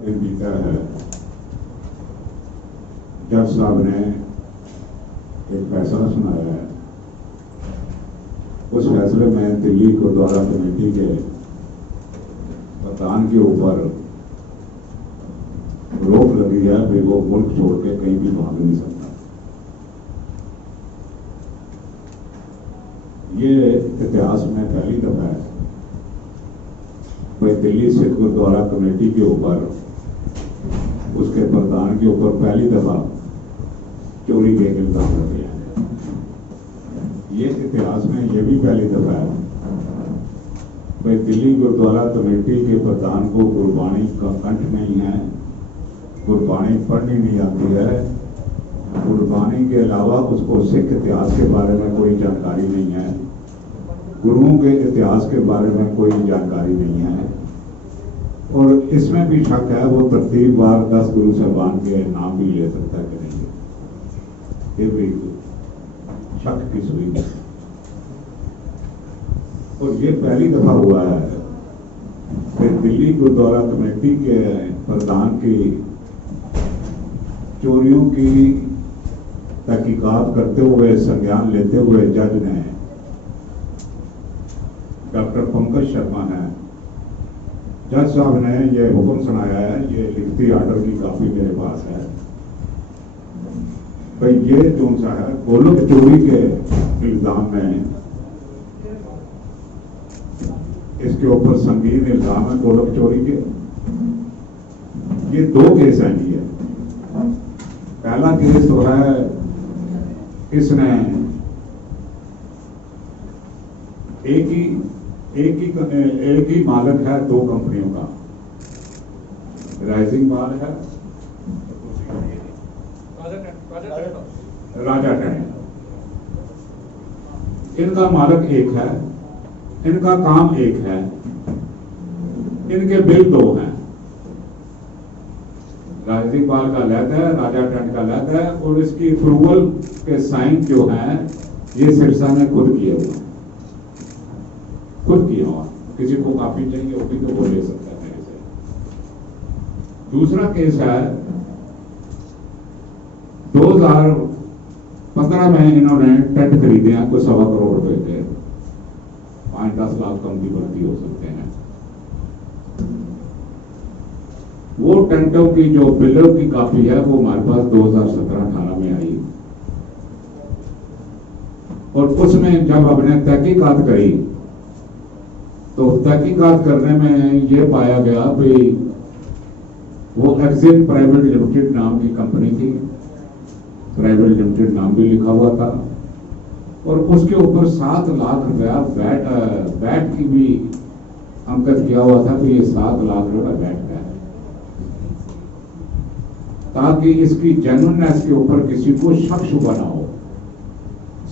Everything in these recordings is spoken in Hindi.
बीता है, जज साहब ने एक फैसला सुनाया है। उस फैसले में दिल्ली गुरुद्वारा कमेटी के प्रधान के ऊपर रोक लगी है कि वो मुल्क छोड़ के कहीं भी भाग नहीं सकता। ये इतिहास में पहली दफा है भाई दिल्ली सिख गुरुद्वारा कमेटी के ऊपर, उसके प्रधान के ऊपर पहली दफा चोरी के इल्जाम लगे हैं। ये इतिहास में ये भी पहली दफा है भाई दिल्ली गुरुद्वारा कमेटी के प्रधान को गुरबाणी का कंठ नहीं है, गुरबाणी पढ़नी नहीं आती है, गुरबाणी के अलावा उसको सिख इतिहास के बारे में कोई जानकारी नहीं है, गुरुओं के इतिहास के बारे में कोई जानकारी नहीं है। और इसमें भी शक है वो तरतीबवार 10 गुरु साहबान के नाम भी ले सकता है कि नहीं, ये भी शक की सुई है। और ये पहली दफा हुआ है कि दिल्ली गुरुद्वारा कमेटी के प्रधान की चोरियों की तहकीकात करते हुए, संज्ञान लेते हुए जज ने, डॉक्टर पंकज शर्मा है, जज साहब ने यह हुक्म सुनाया है। ये लिखती आर्डर की कॉपी मेरे पास है भाई ये जो सा है गोलक चोरी के इल्जाम में, इसके ऊपर संगीन इल्जाम है गोलक चोरी के। ये 2 केस हैं ये। पहला केस तो है इसने एक ही मालिक है 2 कंपनियों का, राइजिंग माल है, राजा टैंक। इनका मालिक एक है, इनका काम एक है, इनके बिल 2 हैं। राइजिंग माल का अलग है, राजा टैंक का अलग है। और इसकी अप्रूवल के साइन जो हैं ये सिरसा ने खुद किए हुए, खुद किया हुआ। किसी को काफी चाहिए वो भी तो वो ले सकता है मेरे से। दूसरा केस है 2015 में इन्होंने टेंट खरीदे हैं, कोई 1.25 करोड़ रुपए के, 5-10 लाख कम की भर्ती हो सकते हैं। वो टेंटों की जो बिलों की कॉपी है वो हमारे पास 2017-18 में आई। और उसमें जब हमने तहकीकात करी तो तहकीकात करने में ये पाया गया कि वो एक्सिम प्राइवेट लिमिटेड नाम की कंपनी थी, प्राइवेट लिमिटेड नाम भी लिखा हुआ था। और उसके ऊपर 7 लाख रुपया वैट की भी अंकित किया हुआ था कि ये 7 लाख रुपया वैट का है, ताकि इसकी जेन्युइननेस के ऊपर किसी को शक शुबा ना हो।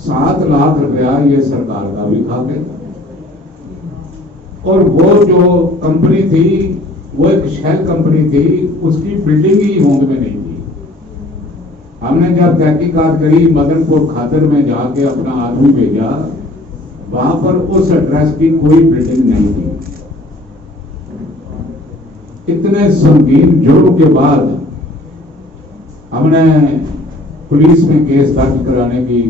7 लाख रुपया ये सरकार का भी खा गए। और वो जो कंपनी थी वो एक शेल कंपनी थी, उसकी बिल्डिंग ही होंद में नहीं थी। हमने जब तहकीकात करी, मदनपुर खादर में जाके अपना आदमी भेजा, वहां पर उस एड्रेस की कोई बिल्डिंग नहीं थी। इतने संगीन जुर्म के बाद हमने पुलिस में केस दर्ज कराने की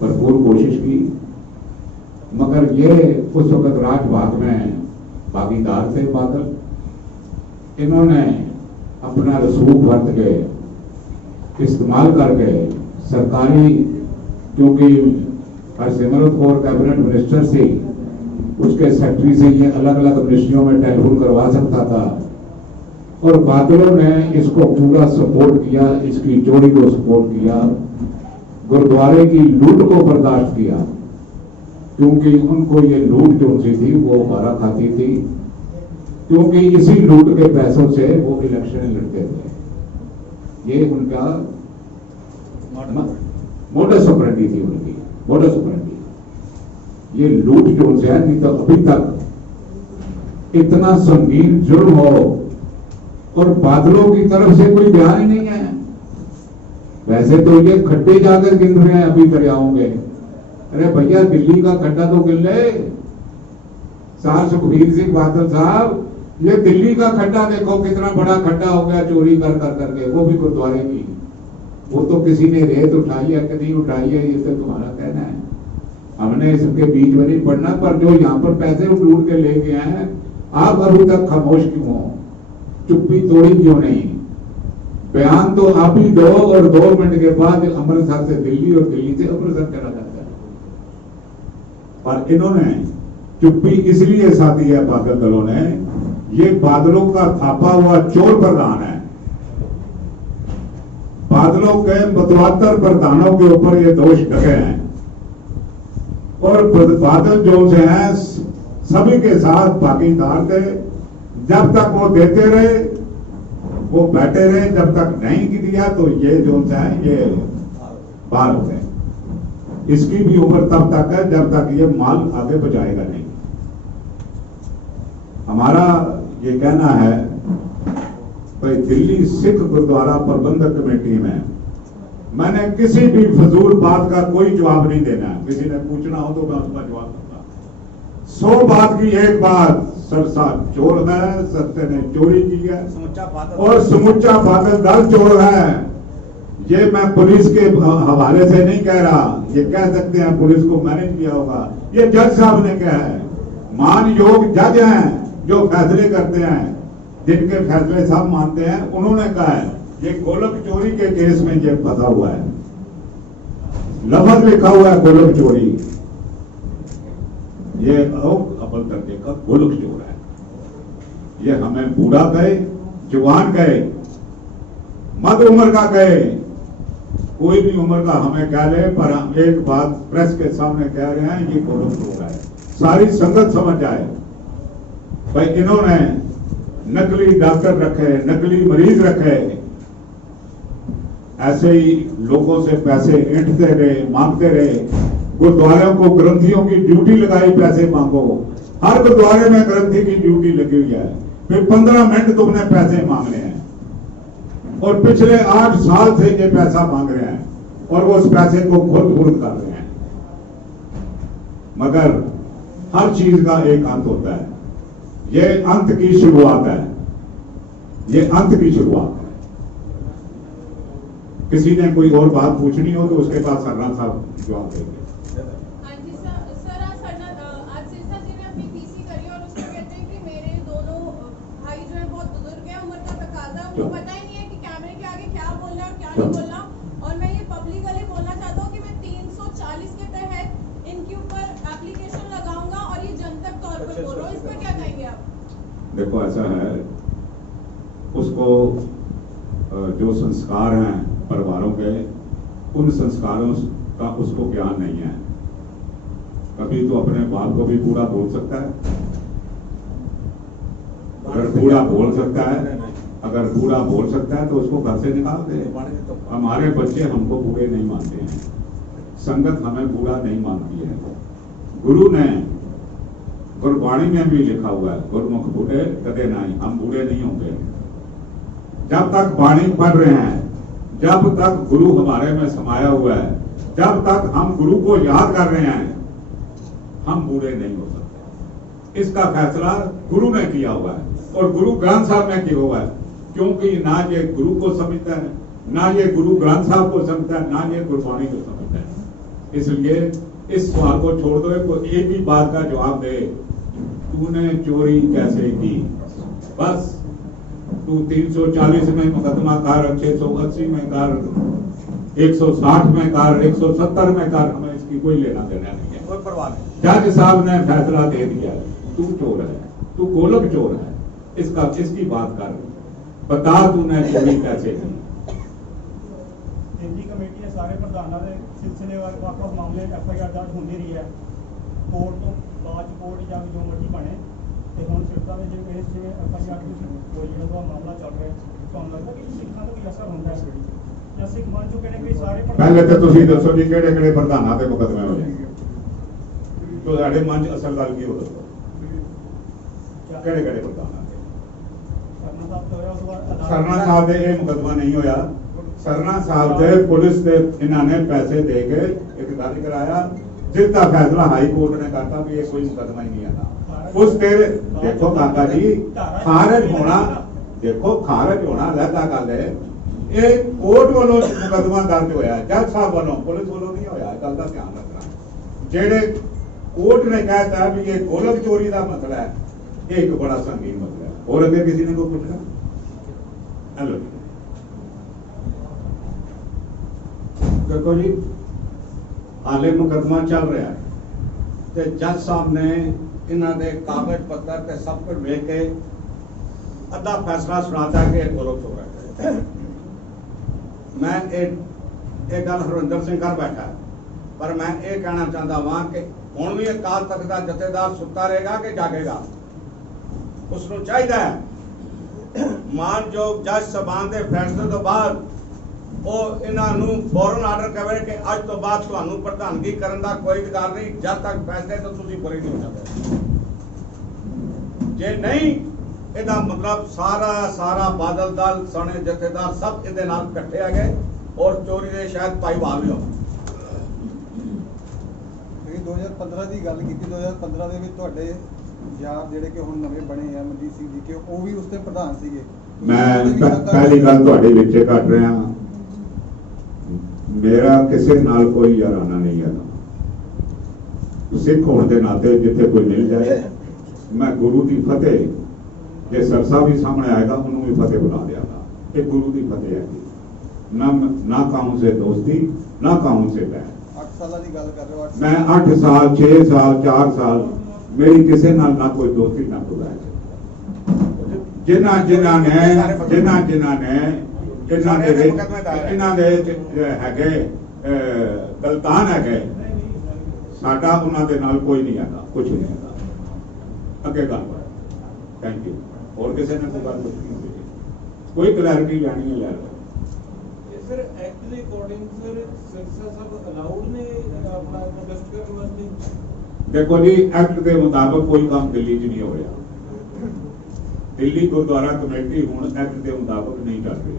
भरपूर कोशिश की, मगर ये उस वक्त राजभाग में भागीदार थे बादल। इन्होंने अपना रसूख वर्त के इस्तेमाल करके सरकारी, क्योंकि हरसिमरत कौर कैबिनेट मिनिस्टर थी, उसके सेक्रेटरी से ये अलग अलग मिनिस्ट्रियों में टेलीफोन करवा सकता था। और बादलों ने इसको पूरा सपोर्ट किया, इसकी चोरी को सपोर्ट किया, गुरुद्वारे की लूट को बर्दाश्त किया, क्योंकि उनको ये लूट जो थी वो मारा खाती थी, क्योंकि इसी लूट के पैसों से वो इलेक्शन लड़ते थे। ये उनका मोडस ऑपरेंडी थी, उनकी मोडस ऑपरेंडी। ये लूट जो है, नहीं तो अभी तक इतना संगीन जुर्म हो और बादलों की तरफ से कोई बयान ही नहीं है। वैसे तो ये खड्डे जाकर गिन रहे हैं अभी दरियाओं में। अरे भैया दिल्ली का खड्डा तो गिन ले। सार सुखबीर सिंह बादल साहब ये दिल्ली का खड्डा देखो कितना बड़ा खड्डा हो गया चोरी कर कर करके, वो भी गुरुद्वारे की। वो तो किसी ने रेत उठाई है कि नहीं उठाई है ये तो तुम्हारा कहना है, हमने इसके बीच में नहीं पढ़ना। पर जो यहाँ पर पैसे लूट के लेके आए हैं, आप अभी तक खामोश क्यों हो, चुप्पी तोड़ी क्यों नहीं? बयान तो आप ही दो और 2 मिनट के बाद अमृतसर से दिल्ली और दिल्ली से अमृतसर चला जाता है। पर इन्होंने चुप्पी इसलिए साधी है बादल दलों ने, ये बादलों का थापा हुआ चोर प्रधान है। बादलों के मतवातर प्रधानों के ऊपर ये दोष ढके हैं और बादल जो से हैं सभी के साथ भागीदार थे। जब तक वो देते रहे वो बैठे रहे, जब तक नहीं दिया तो ये जो है ये बाहर हो गए। इसकी भी उम्र तब तक है जब तक ये माल आगे बचाएगा नहीं। हमारा ये कहना है भाई, दिल्ली सिख गुरुद्वारा प्रबंधक कमेटी में मैंने किसी भी फजूल बात का कोई जवाब नहीं देना है। किसी ने पूछना हो तो मैं उसका जवाब दूंगा। 100 बात की एक बात, सरसा चोर है, सत्य ने चोरी की है और समूचा बादल दल चोर है। ये मैं पुलिस के हवाले से नहीं कह रहा, ये कह सकते हैं पुलिस को मैनेज किया होगा, ये जज साहब ने कहा है। मान योग जज हैं जो फैसले करते हैं, जिनके फैसले सब मानते हैं, उन्होंने कहा है ये गोलक चोरी के केस में ये फंसा हुआ है, लफ्ज लिखा हुआ है गोलक चोरी, ये अव्वल दर्जे का गोलक चोर है। ये हमें बूढ़ा कहे, जवान कहे, मध्य उम्र का कहे, कोई भी उम्र का हमें कह ले, पर हम एक बात प्रेस के सामने कह रहे हैं, ये गोलक चोर है। सारी संगत समझ जाए भाई, इन्होंने नकली डॉक्टर रखे, नकली मरीज रखे, ऐसे ही लोगों से पैसे ऐंठते रहे, मांगते रहे। गुरुद्वारों को ग्रंथियों की ड्यूटी लगाई, पैसे मांगो। हर गुरुद्वारे में ग्रंथी की ड्यूटी लगी हुई है, फिर 15 मिनट तुमने पैसे मांगने हैं और पिछले 8 साल से ये पैसा मांग रहे हैं और वो उस पैसे को खुद कर रहे हैं। मगर हर चीज का एक अंत होता है, ये अंत की शुरुआत है, ये अंत की शुरुआत है। किसी ने कोई और बात पूछनी हो तो उसके पास सरना साहब जवाब देंगे। वो पता ही नहीं है कि कैमरे के आगे क्या बोलना और क्या नहीं बोलना। और मैं ये पब्लिकली बोलना चाहता हूँ कि मैं 340 के तहत इनके ऊपर एप्लीकेशन लगाऊंगा और ये जनतक तौर पर बोल रहा हूँ। इस पर क्या कहेंगे आप? देखो ऐसा है, उसको जो संस्कार हैं परिवारों के, उन संस्कारों का उसको ज्ञान नहीं है। कभी तो अपने बाप को भी बूढ़ा बोल सकता है, अगर बूढ़ा बोल सकता है, अगर बूढ़ा बोल सकता है तो उसको घर से निकाल दे। हमारे बच्चे हमको बूढ़े नहीं मानते हैं, संगत हमें बूढ़ा नहीं मानती है। गुरु ने गुरबाणी में भी लिखा हुआ है, गुरमुख बूढ़े कदे नहीं, हम बूढ़े नहीं होंगे। जब तक वाणी पढ़ रहे हैं, जब तक गुरु हमारे में समाया हुआ है, जब तक हम गुरु को याद कर रहे हैं, हम बूढ़े नहीं हो सकते। इसका फैसला गुरु ने किया हुआ है और गुरु ग्रंथ साहब ने किया हुआ है। क्योंकि ना ये गुरु को समझता है, ना ये गुरु ग्रंथ साहब को समझता है, ना ये गुरबाणी को समझता है। इसलिए इस सवाल को छोड़ दो, को एक ही बात का जवाब दे, तूने चोरी कैसे की? बस तू 340 में मुकदमा कर, 680 में कर, 160 में कर, 170 में कर, हमें इसकी कोई लेना देना नहीं है। कोई परवाह नहीं। जज साहब ने फैसला दे दिया, तू चोर है, तू गोलक चोर है, इसकी बात कर, बता तूने चोरी कैसे की? दिल्ली कमेटी ने सारे प्रधानों के सिलसिलेवार वाकफ मामले FIR दर्ज होती रही है। कोर्ट तो बाद कोर्ट या जो मर्जी बने तो हम सिरसा में जो केस से FIR कोई जो मामला चल रहा है, तो हम लगता कि सिखा को असर होता है या सिख मान चुके हैं कि सारे पहले तो ਤੁਸੀਂ ਦੱਸੋ ਜੀ ਕਿਹੜੇ ਕਿਹੜੇ ਪ੍ਰਧਾਨਾਂ ਤੇ ਮੁਕੱਦਮੇ ਹੋਏ तो ਸਾਡੇ ਮਨ ਚ ਅਸਲ ਗੱਲ ਕੀ ਹੋ ਦੱਸੋ ਕਿਹੜੇ ਕਿਹੜੇ ਪ੍ਰਧਾਨਾਂ ਤੇ? सरना साहब ਦੇ ਇਹ ਮੁਕੱਦਮਾ ਨਹੀਂ ਹੋਇਆ। सरना साहब ਦੇ ਪੁਲਿਸ ਦੇ ਇਹਨਾਂ ਨੇ ਪੈਸੇ ਦੇ ਕੇ ਇੱਕ ਦਰਜ ਕਰਾਇਆ, जिसका फैसला हाई कोर्ट ने करता भी ये कोई मुकदमा ही नहीं आता। उस तेरे देखो काका जी खारज होना देखो खारज होना अलग गल है ये कोर्ट वालों मुकदमा दर्ज होया जज साहब वालों पुलिस वालों नहीं होया गल का ध्यान रखना जेड़े कोर्ट ने कहता भी ये गोलक चोरी का मसला है ये एक बड़ा संगीन मसला है और अगर किसी ने कोई पूछना हेलो देखो जी हाले मुकदमा चल रहा है ते जज साहब ने इन्हों के कागज पत्र ते सब कुछ वेख के अद्धा फैसला सुनाता है कि ये गोलक चोर है मैं एक गल हरविंदर सिंह कर बैठा पर मैं ये कहना चाहता वहां कि हुण भी अकाल तख्त का जथेदार सुता रहेगा कि जागेगा उसनूं चाहिए मानयोग जज साहबान के फैसले तो बाद ਉਹ ਇਹਨਾਂ ਨੂੰ ਫੌਰਨ ਆਰਡਰ ਕਰੇ ਕਿ ਅੱਜ ਤੋਂ ਬਾਅਦ ਤੁਹਾਨੂੰ ਪ੍ਰਧਾਨਗੀ ਕਰਨ ਦਾ ਕੋਈ ਅਧਿਕਾਰ ਨਹੀਂ ਜਦ ਤੱਕ ਫੈਸਲੇ ਤੋਂ ਤੁਸੀਂ ਪਰੇ ਨਹੀਂ ਹੋ ਸਕਦੇ ਜੇ ਨਹੀਂ ਇਹਦਾ ਮਤਲਬ ਸਾਰਾ ਬਾਦਲ ਦਲ ਸਣੇ ਜਥੇਦਾਰ ਸਭ ਇਹਦੇ ਨਾਲ ਇਕੱਠੇ ਆ ਗਏ ਔਰ ਚੋਰੀ ਦੇ ਸ਼ਾਇਦ ਭਾਈਵਾਲ ਵੀ ਹੋ 2015 ਦੀ ਗੱਲ ਕੀਤੀ 2015 ਦੇ ਵਿੱਚ ਤੁਹਾਡੇ ਯਾਰ ਜਿਹੜੇ ਕਿ ਹੁਣ ਨਵੇਂ ਬਣੇ ਆ ਮਨਜੀਤ ਸਿੰਘ ਜੀ ਕਿ ਉਹ ਵੀ ਉਸ ਤੇ ਪ੍ਰਧਾਨ ਸੀਗੇ मैं पहली गल तुहाडे विच कर रहा मेरा किसी नाल कोई याराना नहीं है सिख होने के नाते जिथे कोई मिल जाए मैं गुरु की फतेह जे सरसा भी सामने आएगा उन्होंने भी फतेह बुला देगा ये गुरु की फतेह है ना कानून से दोस्ती ना कानून से बैर 8 साल की गल कर रहे हो मैं 8 साल 6 साल 4 साल मेरी किसी नाल ना कोई दोस्ती ना कोई बैर जिन्हां ने हैगे गलतान है साडा उन्हां दे नाल कोई नहीं है कुछ नहीं है अगे गल थैंक यू और किसी ने कोई गल पूछनी कोई क्लैरिटी लैनी है ले लो सर एक्ट ਦੇ ਅਕੋਰਡਿੰਗ ਸਰ ਸਿਰਸਾ ਸਭ ਅਲਾਉਡ ਨੇ ਆਪਣਾ ਪ੍ਰੋਟੈਸਟ ਕਰਨ ਵਾਸਤੇ देखो जी एक्ट के मुताबिक कोई काम दिल्ली च नहीं होया दिल्ली गुरुद्वारा कमेटी हुण एक्ट के मुताबिक नहीं कर रही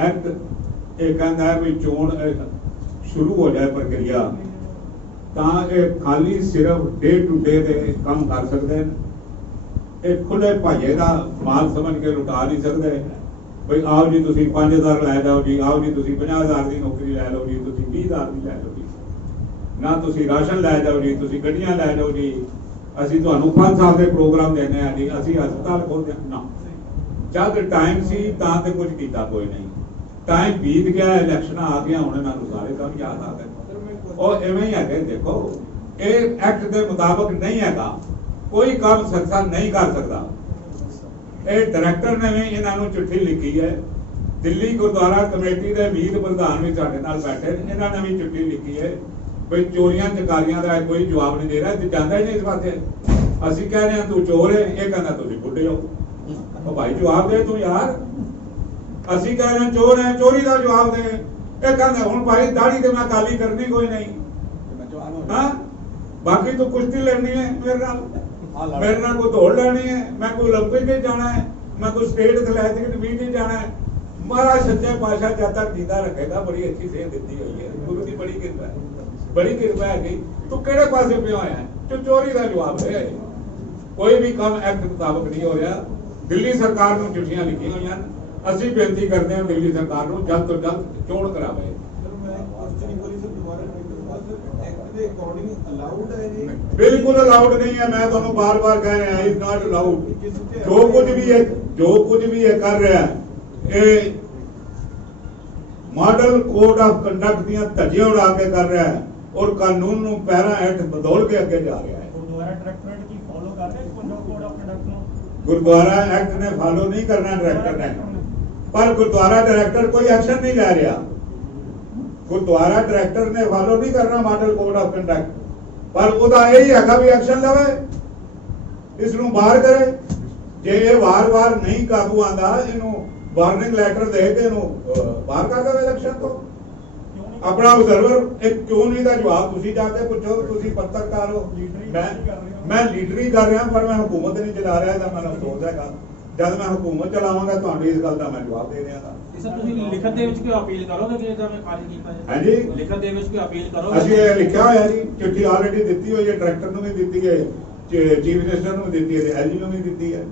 एक्ट ये कहता है भी चोण शुरू हो जाए प्रक्रिया तां ये खाली सिर्फ डे टू डे दे काम कर सकते हैं ये खुले भाजे का माल समझ के लुटा नहीं सकते भाई आओ जी तुसीं 5000 लै जाओ जी आओ जी तुसीं 50000 की नौकरी लै लो जी तुसीं 20000 की लै लो जी ना तुसीं राशन लै जाओ जी तुसीं गड्डियां लै जाओ जी ਅਸੀਂ ਤੁਹਾਨੂੰ 5 ਸਾਲ ਦੇ ਪ੍ਰੋਗਰਾਮ ਦੇਣੇ ਆ ਜੀ ਅਸੀਂ ਹਸਪਤਾਲ ਖੋਲਦੇ ਨਾ ਜਦ ਟਾਈਮ ਸੀ ਤਾਂ ਤੇ ਕੁਝ ਕੀਤਾ ਕੋਈ ਨਹੀਂ ਟਾਈਮ ਬੀਤ ਗਿਆ ਇਲੈਕਸ਼ਨਾਂ ਆ ਗਿਆ ਹੁਣ ਇਹਨਾਂ ਨੂੰ ਸਾਰੇ ਕੰਮ ਯਾਦ ਆ ਗਏ ਉਹ ਐਵੇਂ ਹੀ ਹੈਗੇ ਦੇਖੋ ਇਹ ਐਕਟ ਦੇ ਮੁਤਾਬਕ ਨਹੀਂ ਹੈਗਾ ਕੋਈ ਕੰਮ ਸਰਕਾਰ ਨਹੀਂ ਕਰ ਸਕਦਾ ਇਹ ਡਾਇਰੈਕਟਰ ਨੇ ਵੀ ਇਹਨਾਂ ਨੂੰ ਚਿੱਠੀ ਲਿਖੀ ਹੈ ਦਿੱਲੀ ਗੁਰਦੁਆਰਾ ਕਮੇਟੀ ਦੇ ਮੀਤ ਪ੍ਰਧਾਨ ਵੀ ਸਾਡੇ ਨਾਲ ਬੈਠੇ ਨੇ ਇਹਨਾਂ ਨੇ ਵੀ ਚਿੱਠੀ ਲਿਖੀ ਹੈ भाई चोरियां चकारियां का कोई जवाब नहीं दे रहा जाता ही नहीं इस पासे असं कह रहे हैं तू चोर है ये कहना तुम बुढ़े हो तो भाई जवाब दे तू यार असं कह रहे हैं चोर है चोरी का जवाब दे ये कहना हूं भाई दाढ़ी तो मैं काली करनी कोई नहीं हाँ बाकी तो कुश्ती लड़नी है मेरे नाल कोई दौड़ लड़नी है मैं कोई ओलंपिक जाना है मैं कोई स्टेट एथलैटिक मीट जाना है महाराज सच्चे पातशाह जब तक जीता रखेगा बड़ी अच्छी सेहत दी हुई है गुरु की बड़ी कृपा है बड़ी कृपा है तू केड़े पासे पे आया तो चोरी का जवाब है कोई भी काम एक्ट मुताबिक नहीं हो रहा दिल्ली सरकार को चिट्ठियां लिखी हुई हैं असं बेनती करते हैं दिल्ली सरकार को जल्द तो जल्द चोण करावे बिल्कुल अलाउड नहीं है मैं तुहानू बार बार कह रहा इज नॉट अलाउड जो कुछ भी है कर रहा है ये मॉडल कोड ऑफ कंडक्ट दियां धज्जियां उड़ा के कर रहा है और कानून नूं पैरा हेठ बदौल के अगे जा रहा है गुरुद्वारा डायरेक्टरेट की फॉलो कर रहे हैं कोड ऑफ कंडक्ट ਨੂੰ गुरुद्वारा एक्ट ने फॉलो नहीं करना डायरेक्टर ने पर गुरुद्वारा डायरेक्टर कोई एक्शन नहीं ले रहा गुरुद्वारा डायरेक्टर ने फॉलो नहीं करना मॉडल कोड ऑफ कंडक्ट पर ਉਹਦਾ यही है भी एक्शन लवे इस ਨੂੰ ਬਾਹਰ करे जे ये वार-वार नहीं काबू आंदा ਇਹਨੂੰ वार्निंग लैटर दे के ਇਹਨੂੰ ਬਾਹਰ ਕਰ ਦੇਵੇ ਇਲੈਕਸ਼ਨ ਤੋਂ अपना ऑब्जर्वर एक क्यों नहीं का जवाब तुसी जाके पूछो तुसी पत्रकार हो मैं लीडरी कर रहा पर मैं हुकूमत नहीं चला रहा था मैं अफसोस है जब मैं हुकूमत चलावांगा ਤੁਹਾਡੀ इस गल का मैं जवाब दे रहा था ਸਰ ਤੁਸੀਂ ਲਿਖਤ ਦੇ ਵਿੱਚ ਕੋਈ ਅਪੀਲ ਕਰੋਗੇ ਕਿ ਇਹਦਾ ਮੈਂ ਖਾਰਿਜ ਕੀਤਾ ਜਾਏ ਹਾਂਜੀ ਲਿਖਤ ਦੇ ਵਿੱਚ ਕੋਈ ਅਪੀਲ ਕਰੋਗੇ ਅਸੀਂ ਇਹ ਲਿਖਿਆ ਹੋਇਆ ਜੀ ਚਿੱਠੀ ਆਲਰੇਡੀ ਦਿੱਤੀ ਹੋਈ ਹੈ ਡਾਇਰੈਕਟਰ ਨੂੰ ਵੀ ਦਿੱਤੀ ਹੈ ਚੀਫ ਮਿਨਿਸਟਰ ਨੂੰ ਵੀ ਦਿੱਤੀ ਹੈ ਤੇ ਐਲਜੀ ਨੂੰ ਵੀ ਦਿੱਤੀ ਹੈ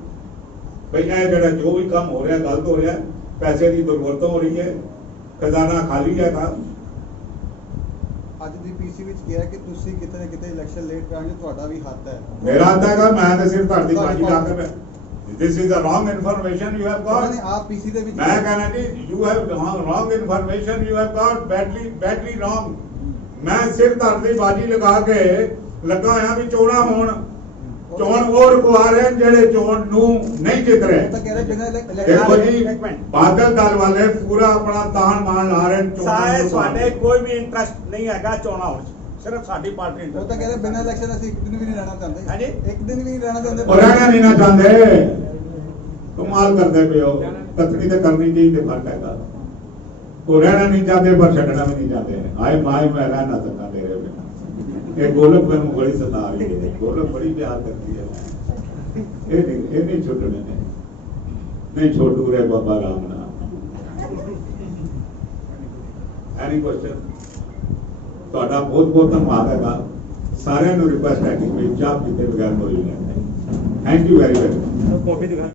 ਬਈ ਇਹ ਜਿਹੜਾ ਜੋ ਵੀ ਕੰਮ ਹੋ ਰਿਹਾ ਗਲਤ ਹੋ ਰਿਹਾ, ਪੈਸੇ ਦੀ ਦੁਰਵਰਤੋਂ ਹੋ ਰਹੀ ਹੈ, ਖਜ਼ਾਨਾ ਖਾਲੀ ਹੈ ਕੰਮ। ਅੱਜ ਦੀ ਪੀਸੀ ਵਿੱਚ ਕਿਹਾ ਕਿ ਤੁਸੀਂ ਕਿਤੇ ਨਾ ਕਿਤੇ ਇਲੈਕਸ਼ਨ ਲੇਟ ਕਰਾਂਗੇ, ਤੁਹਾਡਾ ਵੀ ਹੱਥ ਹੈ। ਮੇਰਾ ਹੱਥ ਹੈਗਾ, ਮੈਂ ਤਾਂ ਸਿਰਫ ਤੁਹਾਡੀ ਪਾਰਟੀ ਲਾ ਕੇ this is a wrong information you have ਉਹਨਾਂ ਨੇ ਗॉट। ਆਪ ਪੀਸੀ ਦੇ ਵਿੱਚ ਮੈਂ कहना जी you have wrong information you have got battery wrong. मैं सिर धर ਦੀ ਬਾਜੀ ਲਗਾ ਕੇ ਲੱਗਾ ਹੋਇਆ ਵੀ ਚੋਣਾਂ ਹੋਣ, ਚੋਣ ਉਹ ਰੁਕਵਾ ਰਹੇ ਨੇ ਜਿਹੜੇ ਚੋਣ ਨੂੰ ਨਹੀਂ ਜਿੱਤ ਰਹੇ। ਉਹ ਤਾਂ ਕਹਿ ਰਹੇ ਬਿਨਾਂ ਦੇਖੋ ਜੀ ਬਾਦਲ ਦਲ ਵਾਲੇ ਪੂਰਾ ਆਪਣਾ ਤਾਣ ਮਾਣ ਲਾ ਰਹੇ ਨੇ ਚੋਣਾਂ ਸਾਰੇ ਨੂੰ। ਤੁਹਾਡੇ ਕੋਈ ਵੀ ਇੰਟਰਸਟ ਨਹੀਂ ਹੈਗਾ ਚੋਣਾਂ ਹੋਣ 'ਚ, ਸਿਰਫ ਸਾਡੀ ਪਾਰਟੀ ਉਹ ਤਾਂ ਇੰਟਰਸਟ ਕਹਿ ਰਹੇ ਬਿਨਾਂ ਇਲੈਕਸ਼ਨ ਅਸੀਂ ਇੱਕ ਦਿਨ ਵੀ ਨਹੀਂ ਰਹਿਣਾ ਚਾਹੁੰਦੇ। ਹਾਂਜੀ। ਇੱਕ ਦਿਨ ਵੀ ਨਹੀਂ ਰਹਿਣਾ ਚਾਹੁੰਦੇ। ਉਹ ਰਹਿਣਾ ਨਹੀਂ ਨਾ ਚਾਹੁੰਦੇ, ਕਮਾਲ ਕਰਦੇ ਪਏ ਹੋ। ਤਕੜੀ ਤੇ ਕਰਨੀ ਚਾਹੀਦੀ ਫਰਕ ਹੈਗਾ। ਉਹ ਰਹਿਣਾ ਨਹੀਂ ਚਾਹते पर ਛੱਡਣਾ ਵੀ ਨਹੀਂ ਚਾਹते। ਆਏ ਮਾਏ ਮੈਂ ਰਹਿਣਾ ਸਕਦਾ ਤੇਰੇ ਬਿਨਾਂ। ਇਹ ਗੋਲਕ ਮੈਨੂੰ ਬੜੀ ਸਤਾ ਰਹੀ ਹੈ, ਗੋਲਕ ਬੜੀ ਪਿਆਰ ਕਰਦੀ ਹੈ। ਇਹ ਨਹੀਂ ਛੁੱਟਣੇ ਨੇ, ਨਹੀਂ ਛੋਟੂ ਰੇ ਬਾਬਾ ਰਾਮ ਨਾਮ। ਐਨੀ ਕੁਐਸਚਨ? ਤੁਹਾਡਾ ਬਹੁਤ ਬਹੁਤ ਧੰਨਵਾਦ ਹੈਗਾ। ਸਾਰਿਆਂ ਨੂੰ ਰਿਕੁਐਸਟ ਹੈ ਕਿ ਚਾਹ ਪੀਤੇ ਬਗੈਰ ਕੋਈ ਨਹੀਂ। Thank you very much.